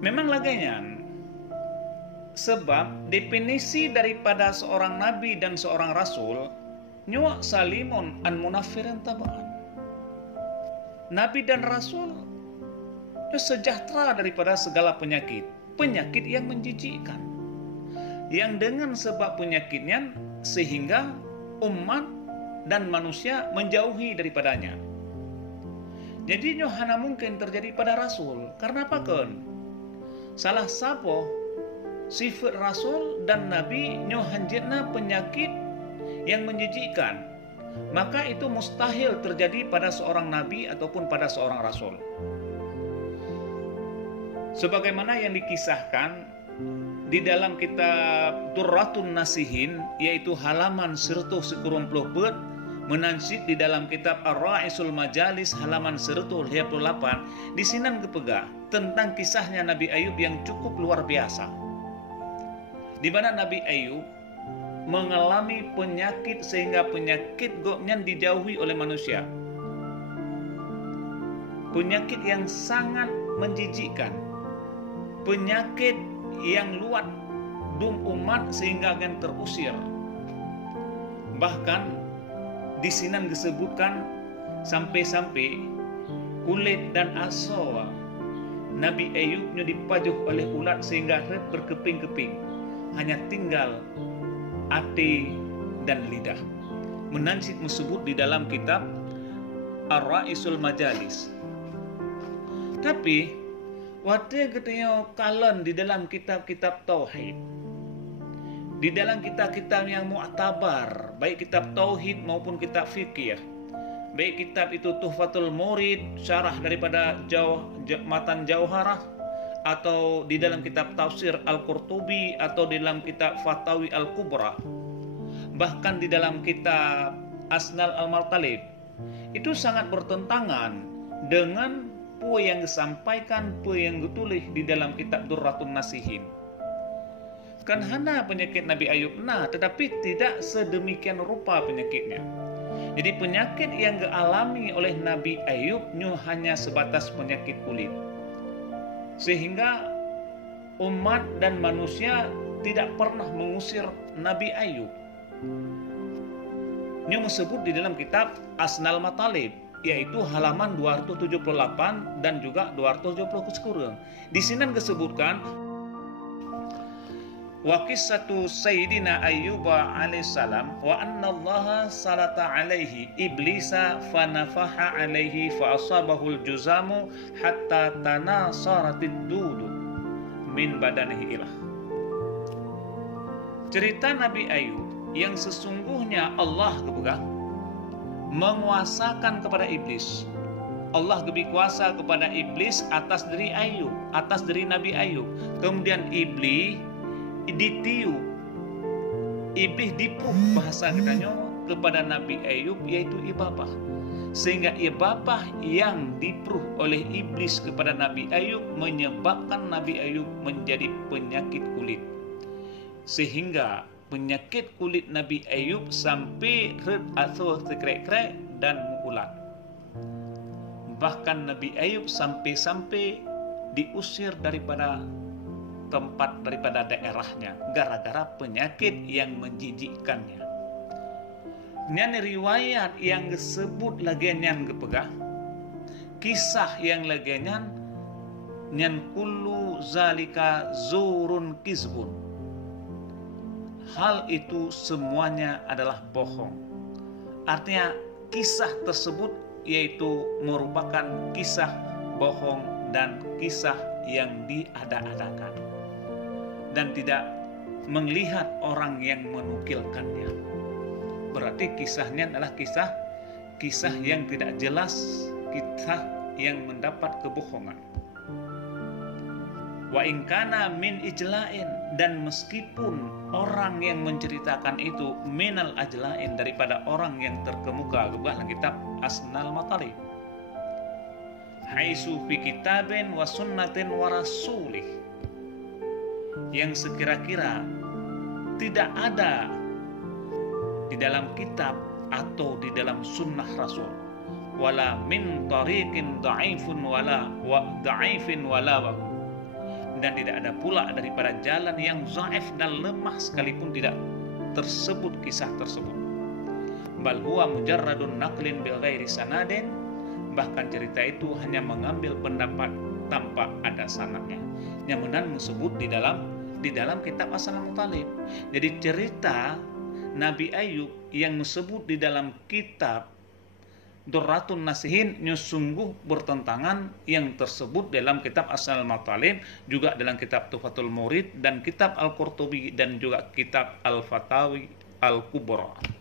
Memang laganya, sebab definisi daripada seorang nabi dan seorang rasul nyawa salimun an munafirin tabaan. Nabi dan rasul itu sejahtera daripada segala penyakit yang menjijikkan, yang dengan sebab penyakitnya sehingga umat dan manusia menjauhi daripadanya. Jadi hanya mungkin terjadi pada rasul. Karena apa kan? Salah satu sifat rasul dan nabi hanjitna penyakit yang menjijikkan, maka itu mustahil terjadi pada seorang nabi ataupun pada seorang rasul. Sebagaimana yang dikisahkan di dalam kitab Durratun Nasihin, yaitu halaman 194, menansib di dalam kitab Ar-Ra'isul Majalis halaman 158, di sinan kepega tentang kisahnya Nabi Ayub yang cukup luar biasa, di mana Nabi Ayub mengalami penyakit sehingga penyakit goknya dijauhi oleh manusia. Penyakit yang sangat menjijikkan, penyakit yang luat dum umat sehingga akan terusir. Bahkan di sini disebutkan sampai-sampai kulit dan aso Nabi Ayubnya dipajuh oleh ulat sehingga berkeping-keping, hanya tinggal hati dan lidah. Menansib tersebut di dalam kitab Ar-Ra'isul Majalis. Tapi waktu ketanya kalian di dalam kitab-kitab tauhid, di dalam kitab-kitab yang mu'tabar, baik kitab tauhid maupun kitab fikih, baik kitab itu Tuhfatul Murid, syarah daripada Matan Jauharah, atau di dalam kitab tafsir Al-Qurtubi, atau di dalam kitab Fatawi Al-Kubra, bahkan di dalam kitab Asnal Al-Martalib, itu sangat bertentangan dengan apa yang disampaikan, apa yang ditulis di dalam kitab Durratun Nasihin. Kan hana penyakit Nabi Ayub, tetapi tidak sedemikian rupa penyakitnya. Jadi penyakit yang dialami oleh Nabi Ayub hanya sebatas penyakit kulit, sehingga umat dan manusia tidak pernah mengusir Nabi Ayub. Ini disebut di dalam kitab Asnal Matalib, yaitu halaman 278 dan juga 270 sekurang. Di sini disebutkan wa qissatu Sayyidina Ayyub alaihissalam wa anna Allah salata alaihi iblisa fanafaha alaihi fa asabahul juzamu hatta tanasaratid dudu min badanihi ilah. Cerita Nabi Ayub yang sesungguhnya Allah menguasakan kepada iblis. Allah lebih kuasa kepada iblis atas diri Ayub, atas diri Nabi Ayub. Kemudian iblis ditiup, iblis dipuh bahasa katanya kepada Nabi Ayub, yaitu ibabah. Sehingga ibabah yang dipuh oleh iblis kepada Nabi Ayub menyebabkan Nabi Ayub menjadi penyakit kulit. Sehingga penyakit kulit Nabi Ayub sampai red atau sekrek-krek dan ulat. Bahkan Nabi Ayub sampai-sampai diusir daripada tempat, daripada daerahnya, gara-gara penyakit yang menjijikkannya. Ini riwayat yang disebut lagian kepegah, kisah yang lagian nyan kullu zalika zurun kizbun. Hal itu semuanya adalah bohong. Artinya kisah tersebut yaitu merupakan kisah bohong dan kisah yang diada-adakan, dan tidak melihat orang yang menukilkannya. Berarti kisahnya adalah kisah yang tidak jelas, kisah yang mendapat kebohongan. Wa in kana min ijla'in, dan meskipun orang yang menceritakan itu minal ajla'in, daripada orang yang terkemuka, dalam kitab Asnal Matalib, haisu fi kitabin wa sunnatin wa rasulih, yang sekira-kira tidak ada di dalam kitab atau di dalam sunnah Rasul, wala min tariqin da'ifun wala wa da'ifin wala wa, dan tidak ada pula daripada jalan yang dhaif dan lemah sekalipun tidak tersebut kisah tersebut. Bal huwa mujarradun naqlin bil ghairi sanadin, bahkan cerita itu hanya mengambil pendapat tanpa ada sanadnya. Yang menan disebut di dalam kitab As-Salamut-Talib. Jadi cerita Nabi Ayub yang disebut di dalam kitab Durratun Nasihin sungguh bertentangan yang tersebut dalam kitab As-Salamut-Talib, juga dalam kitab Tuhfatul Murid dan kitab Al-Qurtubi dan juga kitab Al-Fatawi Al-Kubra.